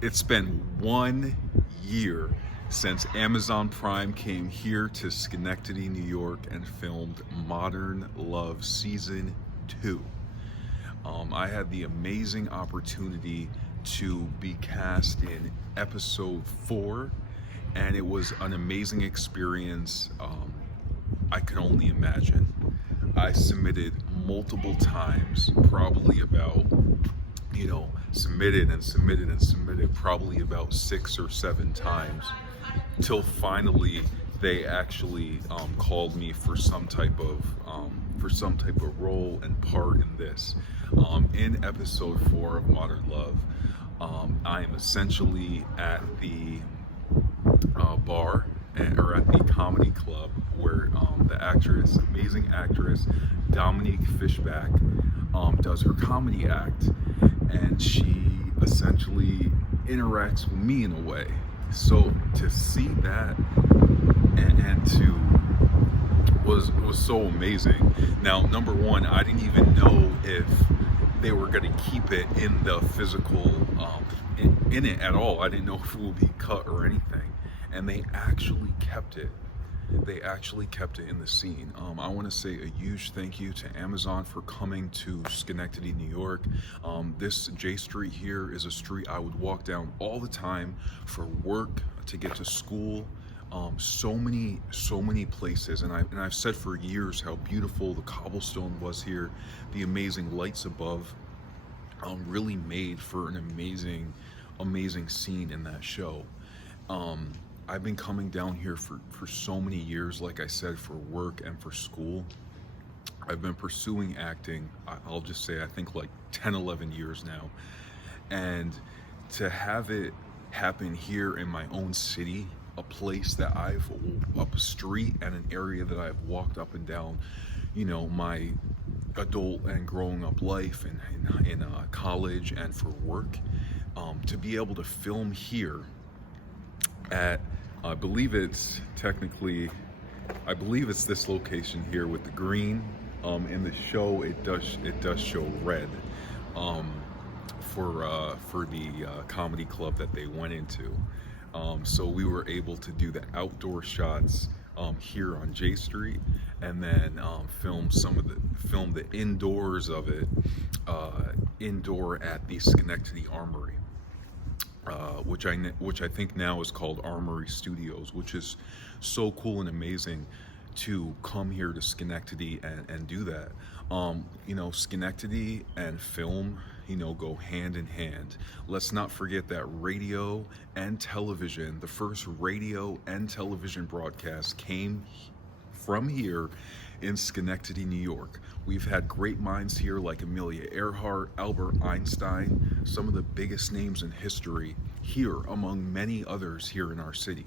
It's been 1 year since Amazon Prime came here to Schenectady, New York, and filmed Modern Love Season 2. I had the amazing opportunity to be cast in Episode 4, and it was an amazing experience. I can only imagine. I submitted multiple times, probably about, submitted and submitted and submitted probably about 6 or 7 times, till finally they actually called me for some type of role and part in this. In Episode 4 of Modern Love, I am essentially at the bar or at the comedy club where the amazing actress Dominique Fishback does her comedy act, and she essentially interacts with me in a way. So to see that and to was so amazing. Now, number one, I didn't even know if they were going to keep it in the physical in it at all. I didn't know if it would be cut or anything, and they actually kept it. They actually kept it in the scene. I want to say a huge thank you to Amazon for coming to Schenectady, New York. This J Street here is a street I would walk down all the time for work, to get to school. So many places, and I've said for years how beautiful the cobblestone was here. The amazing lights above really made for an amazing scene in that show. I've been coming down here for so many years, like I said, for work and for school. I've been pursuing acting, I'll just say, I think like 10-11 years now. And to have it happen here in my own city, a place that up a street and an area that I've walked up and down, my adult and growing up life and in college and for work, to be able to film here at, I believe it's this location here with the green. In the show, it does show red for the comedy club that they went into. So we were able to do the outdoor shots here on J Street, and then film the indoors of it, indoor at the Schenectady Armory. Which I think now is called Armory Studios, which is so cool and amazing to come here to Schenectady and do that. Schenectady and film, go hand in hand. Let's not forget that radio and television, the first radio and television broadcast came from here in Schenectady, New York. We've had great minds here like Amelia Earhart, Albert Einstein, some of the biggest names in history here, among many others here in our city.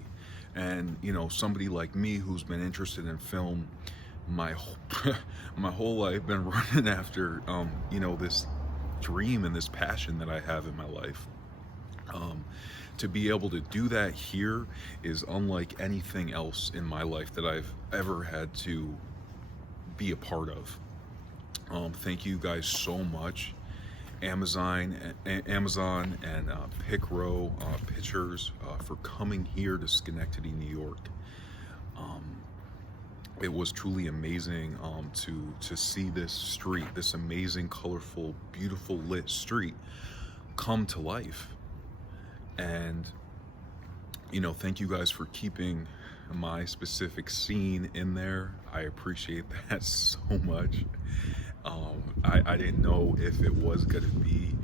And somebody like me who's been interested in film my whole life, been running after this dream and this passion that I have in my life. To be able to do that here is unlike anything else in my life that I've ever had to be a part of. Thank you guys so much, Amazon and Pickrow Pictures, for coming here to Schenectady, New York. It was truly amazing to see this street, this amazing, colorful, beautiful lit street, come to life. And thank you guys for keeping my specific scene in there. I appreciate that so much. I didn't know if it was gonna be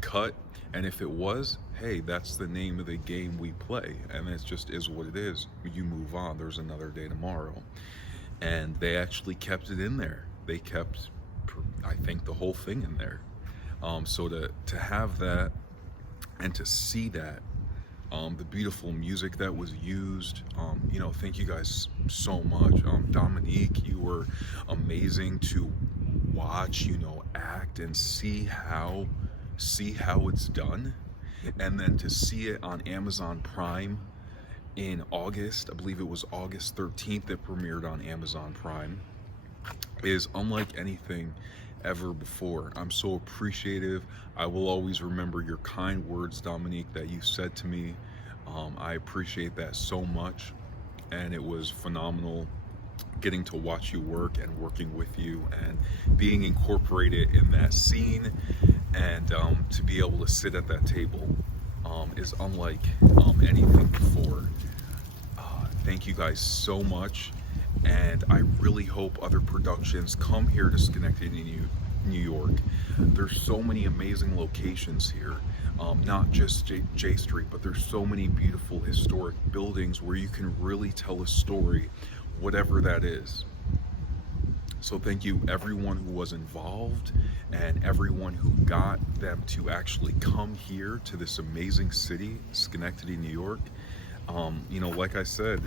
cut, and if it was, hey, that's the name of the game we play, and it just is what it is. You move on. There's another day tomorrow. And they actually kept it in there. They kept, I think, the whole thing in there. So to have that and to see that, the beautiful music that was used, thank you guys so much. Dominique, you were amazing to watch, act and see how it's done, and then to see it on Amazon Prime in August, I believe it was August 13th it premiered on Amazon Prime, is unlike anything ever before. I'm so appreciative. I will always remember your kind words, Dominique, that you said to me. I appreciate that so much, and it was phenomenal getting to watch you work and working with you and being incorporated in that scene, and to be able to sit at that table is unlike anything before. Thank you guys so much, and I really hope other productions come here to Schenectady, New York. There's so many amazing locations here, not just J Street, but there's so many beautiful historic buildings where you can really tell a story, whatever that is. So thank you everyone who was involved and everyone who got them to actually come here to this amazing city, Schenectady, New York. Like I said,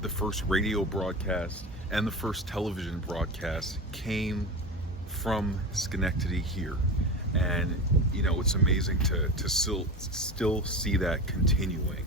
the first radio broadcast and the first television broadcast came from Schenectady here. And, it's amazing to still see that continuing.